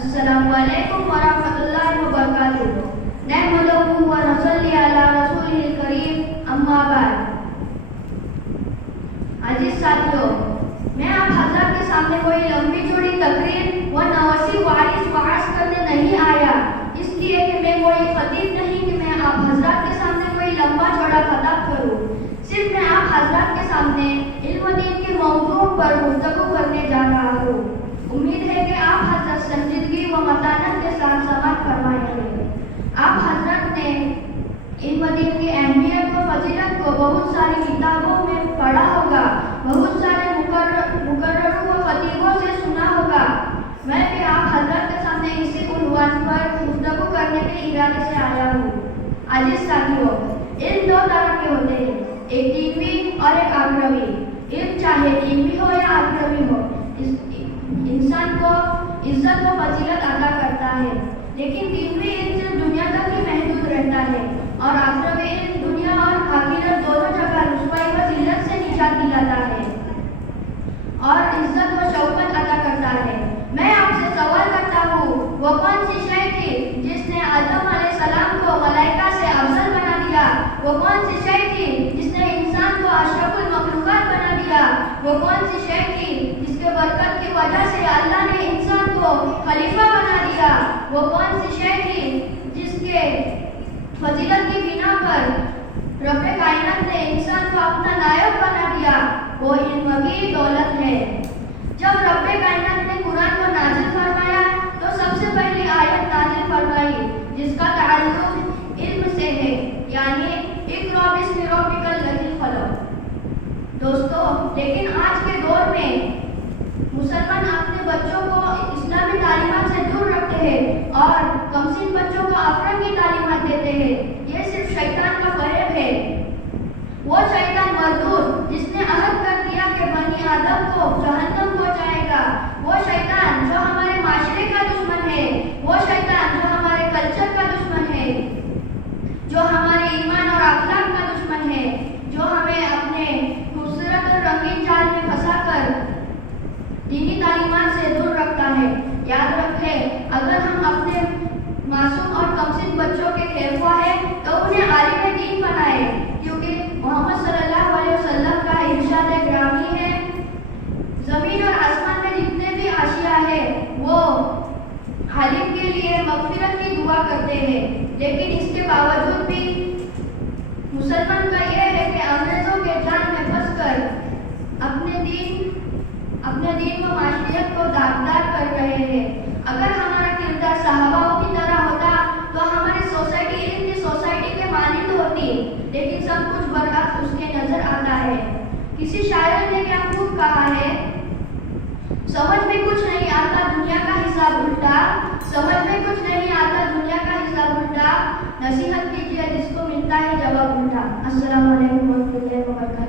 السلام علیکم ورحمۃ اللہ وبرکاتہ۔ نحمدہ و نصلی علی رسولہ الکریم، اما بعد۔ عزیز ساتھیوں، میں آپ حضرات کے سامنے کوئی لمبی چوڑی تقریر و نوسی وعظ کرنے نہیں آیا، اس لیے کہ میں کوئی خطیب نہیں کہ میں آپ حضرات کے سامنے کوئی لمبا چوڑا خطاب کروں۔ صرف میں آپ حضرات کے سامنے علم و دین کے موضوع پر گفتگو کرنے جا رہا ہوں۔ امید ہے کہ آپ حضرت سنجیدگی و متانت کے ساتھ سماعت فرمائیں گے۔ آپ حضرت نے علم و دین کی اہمیت و فضیلت کو بہت ساری کتابوں میں پڑھا ہوگا، بہت سارے مقرروں و خطیبوں سے سنا ہوگا۔ میں بھی آپ حضرت کے سامنے اسی عنوان پر گفتگو کرنے کے ارادے سے آیا ہوں۔ عزیز ساتھیوں، علم دو طرح کے ہوتے ہیں، ایک دینوی اور ایک آخروی۔ علم چاہے دینوی ہو یا آخروی ہو، انسان کو عزت و فضیلت عطا کرتا ہے، لیکن دینوی علم صرف دنیا تک ہی محدود رہتا ہے، اور آخروی علم دنیا اور آخرت دونوں جگہ رسوائی و ذلت سے نجات دلاتا ہے اور عزت و شوکت عطا کرتا ہے۔ میں آپ سے سوال کرتا ہوں، وہ کون سی شے تھی جس نے آدم علیہ السلام کو ملائکہ سے افضل بنا دیا؟ وہ کون سی شے تھی جس نے انسان کو اشرف المخلوقات بنا دیا؟ وہ کون سی شے تھی جس کے برکت کی وجہ سے اللہ نے انسان کو خلیفہ بنا دیا؟ وہ کون سی شے تھی جس کے فضیلت کی بنا پر رب کائنات نے انسان کو اپنا نائب بنا دیا؟ وہ علم کی دولت ہے۔ جب رب کائنات نے قرآن کو نازل فرمایا تو سب سے پہلی آیت نازل فرمائی جس کا تعلق علم سے ہے، یعنی اقرأ باسم ربک الذی خلق۔ دوستو، لیکن آج کے دور میں مسلمان اپنے بچوں کو اسلامی تعلیمات سے دور رکھتے ہیں اور کمسن بچوں کو افرنگی تعلیمات دیتے ہیں۔ یہ صرف شیطان کا فریب ہے۔ وہ شیطان مردود جس نے عہد کر دیا کہ بنی آدم کو جہنم پہنچائے گا، وہ شیطان جو ہمارے معاشرے کا دشمن ہے، وہ شیطان جو ہمارے کلچر کا دشمن ہے، جو ہمارے ایمان اور اخلاق کا دشمن ہے، جو ہمیں اپنے خوبصورت اور رنگین جال میں پھنسا کر دینی تعلیمات سے دور رکھتا ہے۔ یاد رکھیں، اگر ہم اپنے معصوم اور کمسن بچوں کے خیرخواہ ہیں تو انہیں عالم دین بنائیں، کیونکہ محمد صلی اللہ علیہ وسلم کا ارشاد گرامی ہے، زمین اور آسمان میں جتنے بھی اشیاء ہیں وہ عالم کے لیے مغفرت کی دعا کرتے ہیں، لیکن اس کے باوجود بھی مسلمان کا یہ ہے کہ انگریزوں کے جال میں پھنس کر اپنے دین و معاشرت کو داغدار کر رہے ہیں۔ اگر ہمارا کردار صحابہ کی طرح ہوتا تو ہماری سوسائٹی علم کی سوسائٹی کے مانند ہوتی، لیکن سب کچھ برعکس اس کے نظر آتا ہے۔ کسی شاعر نے کیا خوب کہا ہے، سمجھ میں کچھ نہیں آتا دنیا کا حساب الٹا، سمجھ میں کچھ نہیں آتا دنیا کا حساب الٹا، نصیحت کیجیے جس کو ملتا ہے جواب الٹا۔ السلام علیکم ورحمۃ اللہ وبرکاتہ۔